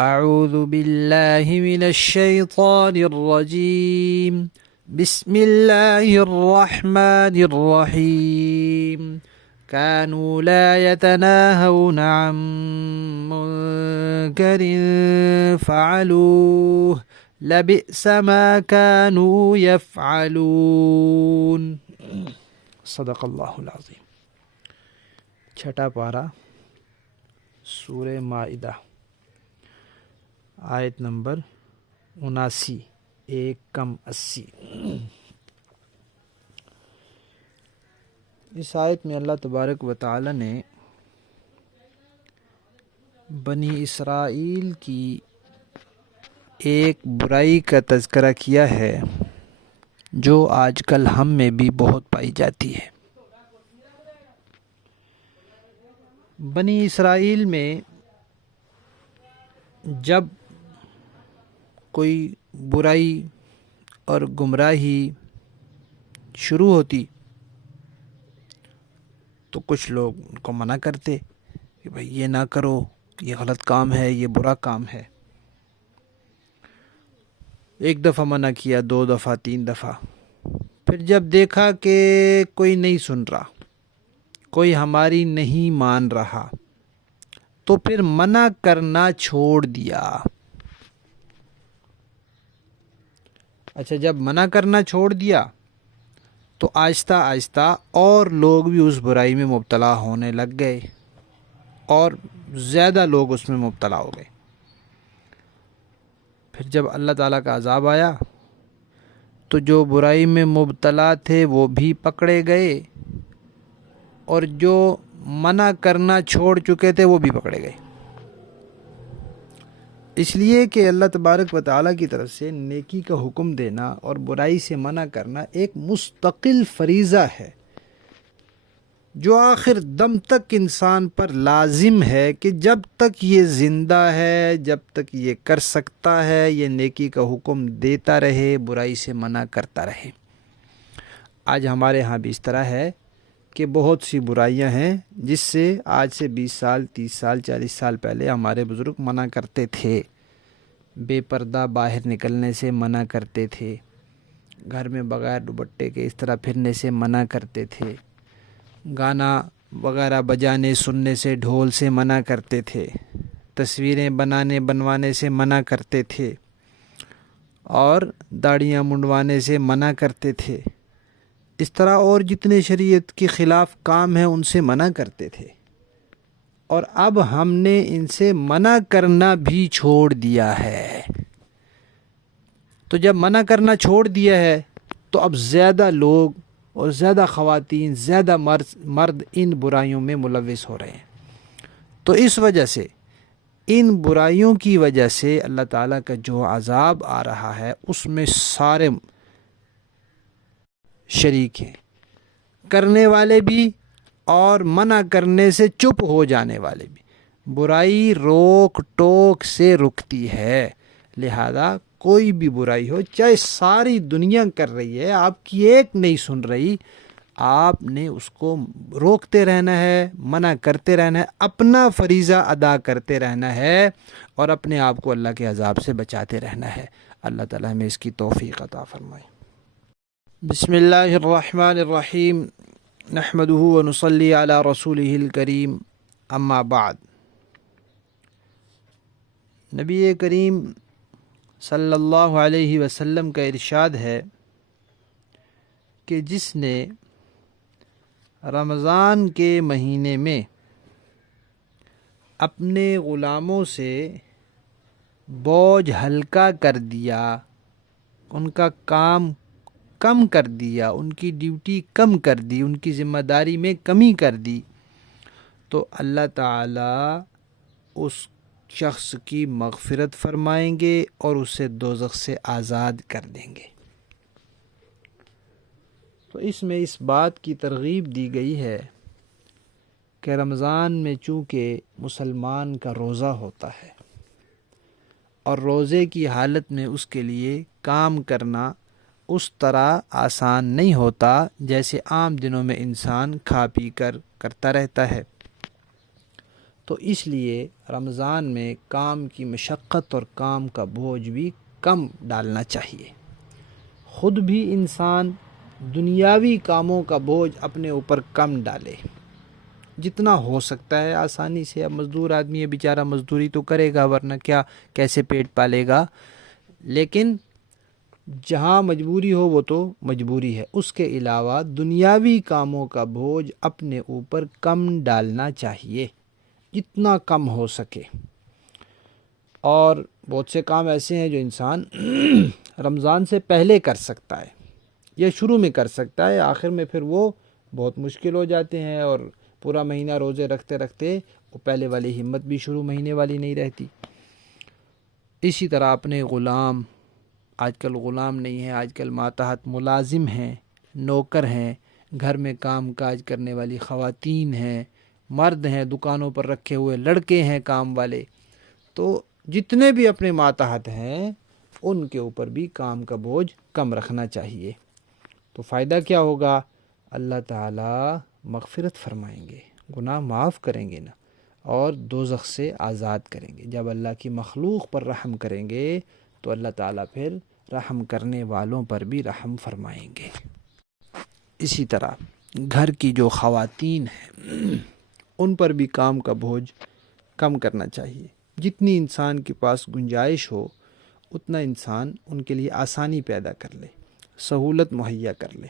اعوذ باللہ من الشیطان الرجیم بسم اللہ الرحمن الرحیم كانوا لا يتناهون عن منكر فعلوه لبئس ما كانوا يفعلون صدق اللہ العظیم۔ چھٹا پارہ سورہ مائدہ، آیت نمبر 79، 1-80۔ اس آیت میں اللہ تبارک و تعالی نے بنی اسرائیل کی ایک برائی کا تذکرہ کیا ہے جو آج کل ہم میں بھی بہت پائی جاتی ہے۔ بنی اسرائیل میں جب کوئی برائی اور گمراہی شروع ہوتی تو کچھ لوگ ان کو منع کرتے کہ بھئی یہ نہ کرو، یہ غلط کام ہے، یہ برا کام ہے۔ ایک دفعہ منع کیا، 2 دفعہ، 3 دفعہ، پھر جب دیکھا کہ کوئی نہیں سن رہا، کوئی ہماری نہیں مان رہا، تو پھر منع کرنا چھوڑ دیا۔ اچھا، جب منع کرنا چھوڑ دیا تو آہستہ آہستہ اور لوگ بھی اس برائی میں مبتلا ہونے لگ گئے، اور زیادہ لوگ اس میں مبتلا ہو گئے۔ پھر جب اللہ تعالیٰ کا عذاب آیا تو جو برائی میں مبتلا تھے وہ بھی پکڑے گئے، اور جو منع کرنا چھوڑ چکے تھے وہ بھی پکڑے گئے۔ اس لیے کہ اللہ تبارک و تعالیٰ کی طرف سے نیکی کا حکم دینا اور برائی سے منع کرنا ایک مستقل فریضہ ہے جو آخر دم تک انسان پر لازم ہے کہ جب تک یہ زندہ ہے، جب تک یہ کر سکتا ہے، یہ نیکی کا حکم دیتا رہے، برائی سے منع کرتا رہے۔ آج ہمارے ہاں بھی اس طرح ہے کہ بہت سی برائیاں ہیں جس سے آج سے 20 سال، 30 سال، 40 سال پہلے ہمارے بزرگ منع کرتے تھے۔ بے پردہ باہر نکلنے سے منع کرتے تھے، گھر میں بغیر دوپٹے کے اس طرح پھرنے سے منع کرتے تھے، گانا وغیرہ بجانے سننے سے، ڈھول سے منع کرتے تھے، تصویریں بنوانے سے منع کرتے تھے، اور داڑیاں منڈوانے سے منع کرتے تھے۔ اس طرح اور جتنے شریعت کے خلاف کام ہیں ان سے منع کرتے تھے، اور اب ہم نے ان سے منع کرنا بھی چھوڑ دیا ہے۔ تو جب منع کرنا چھوڑ دیا ہے تو اب زیادہ لوگ اور زیادہ خواتین، زیادہ مرد ان برائیوں میں ملوث ہو رہے ہیں۔ تو اس وجہ سے، ان برائیوں کی وجہ سے اللہ تعالیٰ کا جو عذاب آ رہا ہے اس میں سارے شریک ہیں، کرنے والے بھی اور منع کرنے سے چپ ہو جانے والے بھی۔ برائی روک ٹوک سے رکتی ہے، لہذا کوئی بھی برائی ہو، چاہے ساری دنیا کر رہی ہے، آپ کی ایک نہیں سن رہی، آپ نے اس کو روکتے رہنا ہے، منع کرتے رہنا ہے، اپنا فریضہ ادا کرتے رہنا ہے، اور اپنے آپ کو اللہ کے عذاب سے بچاتے رہنا ہے۔ اللہ تعالیٰ ہمیں اس کی توفیق عطا فرمائے۔ بسم اللہ الرحمن الرحیم، نحمدہ ونصلی علی رسولہ الکریم، اما بعد۔ نبی کریم صلی اللہ علیہ وسلم کا ارشاد ہے کہ جس نے رمضان کے مہینے میں اپنے غلاموں سے بوجھ ہلکا کر دیا، ان کا کام کم کر دیا، ان کی ڈیوٹی کم کر دی، ان کی ذمہ داری میں کمی کر دی، تو اللہ تعالیٰ اس شخص کی مغفرت فرمائیں گے اور اسے دوزخ سے آزاد کر دیں گے۔ تو اس میں اس بات کی ترغیب دی گئی ہے کہ رمضان میں چونکہ مسلمان کا روزہ ہوتا ہے، اور روزے کی حالت میں اس کے لیے کام کرنا اس طرح آسان نہیں ہوتا جیسے عام دنوں میں انسان کھا پی کر کرتا رہتا ہے، تو اس لیے رمضان میں کام کی مشقت اور کام کا بوجھ بھی کم ڈالنا چاہیے۔ خود بھی انسان دنیاوی کاموں کا بوجھ اپنے اوپر کم ڈالے، جتنا ہو سکتا ہے آسانی سے۔ اب مزدور آدمی ہے بیچارہ، مزدوری تو کرے گا، ورنہ کیسے پیٹ پالے گا، لیکن جہاں مجبوری ہو وہ تو مجبوری ہے، اس کے علاوہ دنیاوی کاموں کا بوجھ اپنے اوپر کم ڈالنا چاہیے، جتنا کم ہو سکے۔ اور بہت سے کام ایسے ہیں جو انسان رمضان سے پہلے کر سکتا ہے یا شروع میں کر سکتا ہے، آخر میں پھر وہ بہت مشکل ہو جاتے ہیں، اور پورا مہینہ روزے رکھتے رکھتے وہ پہلے والی ہمت بھی شروع مہینے والی نہیں رہتی۔ اسی طرح اپنے غلام، آج کل غلام نہیں ہیں، آج کل ماتحت ملازم ہیں، نوکر ہیں، گھر میں کام کاج کرنے والی خواتین ہیں، مرد ہیں، دکانوں پر رکھے ہوئے لڑکے ہیں کام والے، تو جتنے بھی اپنے ماتحت ہیں ان کے اوپر بھی کام کا بوجھ کم رکھنا چاہیے۔ تو فائدہ کیا ہوگا؟ اللہ تعالیٰ مغفرت فرمائیں گے، گناہ معاف کریں گے نا، اور دوزخ سے آزاد کریں گے۔ جب اللہ کی مخلوق پر رحم کریں گے تو اللہ تعالیٰ پھر رحم کرنے والوں پر بھی رحم فرمائیں گے۔ اسی طرح گھر کی جو خواتین ہیں ان پر بھی کام کا بوجھ کم کرنا چاہیے۔ جتنی انسان کے پاس گنجائش ہو اتنا انسان ان کے لیے آسانی پیدا کر لے، سہولت مہیا کر لے۔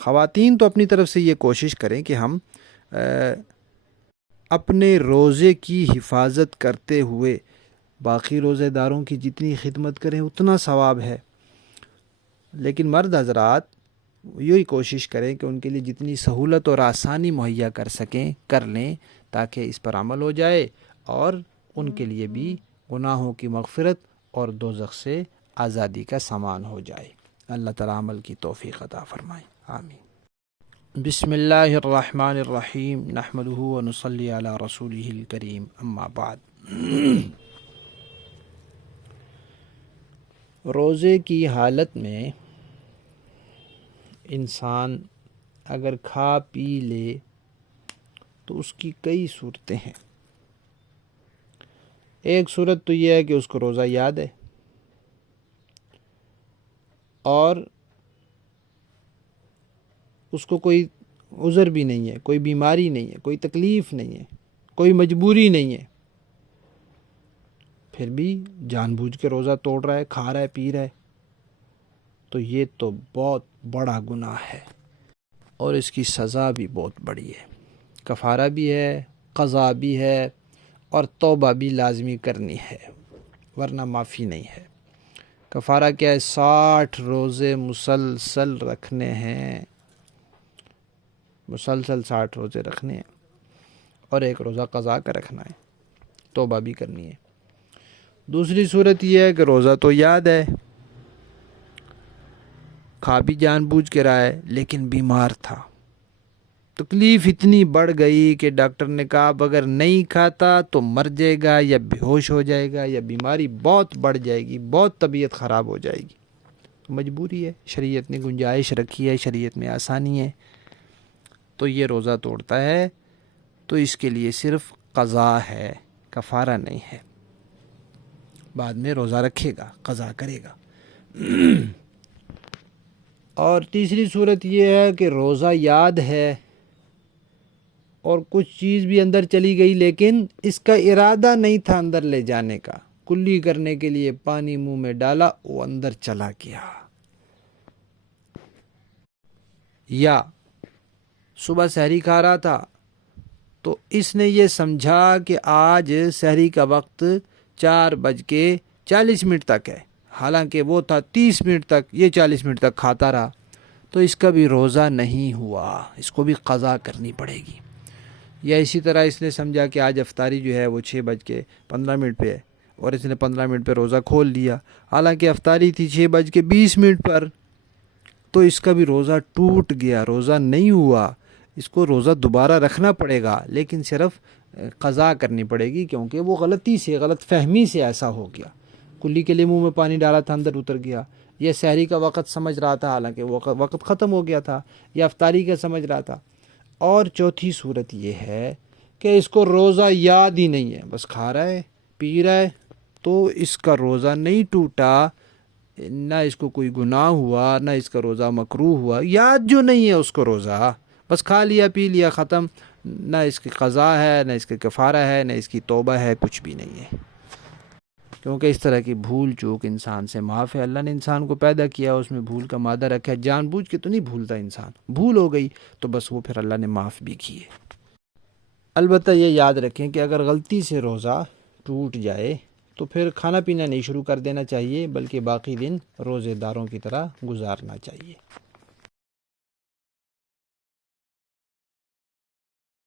خواتین تو اپنی طرف سے یہ کوشش کریں کہ ہم اپنے روزے کی حفاظت کرتے ہوئے باقی روزے داروں کی جتنی خدمت کریں اتنا ثواب ہے، لیکن مرد حضرات یہی کوشش کریں کہ ان کے لیے جتنی سہولت اور آسانی مہیا کر سکیں کر لیں، تاکہ اس پر عمل ہو جائے اور ان کے لیے بھی گناہوں کی مغفرت اور دوزخ سے آزادی کا سامان ہو جائے۔ اللہ تعالیٰ عمل کی توفیق عطا فرمائے، آمین۔ بسم اللہ الرحمن الرحیم، نحمدہ ونصلی علی رسولہ الکریم، اما بعد۔ روزے کی حالت میں انسان اگر کھا پی لے تو اس کی کئی صورتیں ہیں۔ ایک صورت تو یہ ہے کہ اس کو روزہ یاد ہے اور اس کو کوئی عذر بھی نہیں ہے، کوئی بیماری نہیں ہے، کوئی تکلیف نہیں ہے، کوئی مجبوری نہیں ہے، پھر بھی جان بوجھ کے روزہ توڑ رہا ہے، کھا رہا ہے، پی رہا ہے، تو یہ تو بہت بڑا گناہ ہے اور اس کی سزا بھی بہت بڑی ہے۔ کفارہ بھی ہے، قضا بھی ہے، اور توبہ بھی لازمی کرنی ہے، ورنہ معافی نہیں ہے۔ کفارہ کیا ہے؟ 60 روزے مسلسل رکھنے ہیں، مسلسل 60 روزے رکھنے ہیں، اور ایک روزہ قضا کا رکھنا ہے، توبہ بھی کرنی ہے۔ دوسری صورت یہ ہے کہ روزہ تو یاد ہے، کھا بھی جان بوجھ کے رہا ہے، لیکن بیمار تھا، تکلیف اتنی بڑھ گئی کہ ڈاکٹر نے کہا اب اگر نہیں کھاتا تو مر جائے گا یا بے ہوش ہو جائے گا یا بیماری بہت بڑھ جائے گی، بہت طبیعت خراب ہو جائے گی، مجبوری ہے، شریعت نے گنجائش رکھی ہے، شریعت میں آسانی ہے، تو یہ روزہ توڑتا ہے، تو اس کے لیے صرف قضا ہے، کفارہ نہیں ہے، بعد میں روزہ رکھے گا، قضا کرے گا۔ اور تیسری صورت یہ ہے کہ روزہ یاد ہے اور کچھ چیز بھی اندر چلی گئی، لیکن اس کا ارادہ نہیں تھا اندر لے جانے کا، کلی کرنے کے لیے پانی منہ میں ڈالا، وہ اندر چلا گیا۔ یا صبح سحری کھا رہا تھا تو اس نے یہ سمجھا کہ آج سحری کا وقت 4:40 تک ہے، حالانکہ وہ تھا 30 منٹ تک، یہ 40 منٹ تک کھاتا رہا، تو اس کا بھی روزہ نہیں ہوا، اس کو بھی قضا کرنی پڑے گی۔ یا اسی طرح اس نے سمجھا کہ آج افطاری جو ہے وہ 6:15 پہ ہے، اور اس نے 15 منٹ پہ روزہ کھول لیا، حالانکہ افطاری تھی 6:20 پر، تو اس کا بھی روزہ ٹوٹ گیا، روزہ نہیں ہوا، اس کو روزہ دوبارہ رکھنا پڑے گا، لیکن صرف قضا کرنی پڑے گی، کیونکہ وہ غلطی سے، غلط فہمی سے ایسا ہو گیا، کلی کے لیے منہ میں پانی ڈالا تھا، اندر اتر گیا، یہ سحری کا وقت سمجھ رہا تھا، حالانکہ وہ وقت ختم ہو گیا تھا، یا افطاری کا سمجھ رہا تھا۔ اور چوتھی صورت یہ ہے کہ اس کو روزہ یاد ہی نہیں ہے، بس کھا رہا ہے پی رہا ہے، تو اس کا روزہ نہیں ٹوٹا، نہ اس کو کوئی گناہ ہوا، نہ اس کا روزہ مکروہ ہوا، یاد جو نہیں ہے اس کو روزہ، بس کھا لیا پی لیا ختم، نہ اس کی قضا ہے، نہ اس کی کفارہ ہے، نہ اس کی توبہ ہے، کچھ بھی نہیں ہے، کیونکہ اس طرح کی بھول چوک انسان سے معاف ہے۔ اللہ نے انسان کو پیدا کیا، اس میں بھول کا مادہ رکھا ہے، جان بوجھ کے تو نہیں بھولتا انسان، بھول ہو گئی تو بس وہ پھر اللہ نے معاف بھی کی ہے۔ البتہ یہ یاد رکھیں کہ اگر غلطی سے روزہ ٹوٹ جائے تو پھر کھانا پینا نہیں شروع کر دینا چاہیے، بلکہ باقی دن روزے داروں کی طرح گزارنا چاہیے۔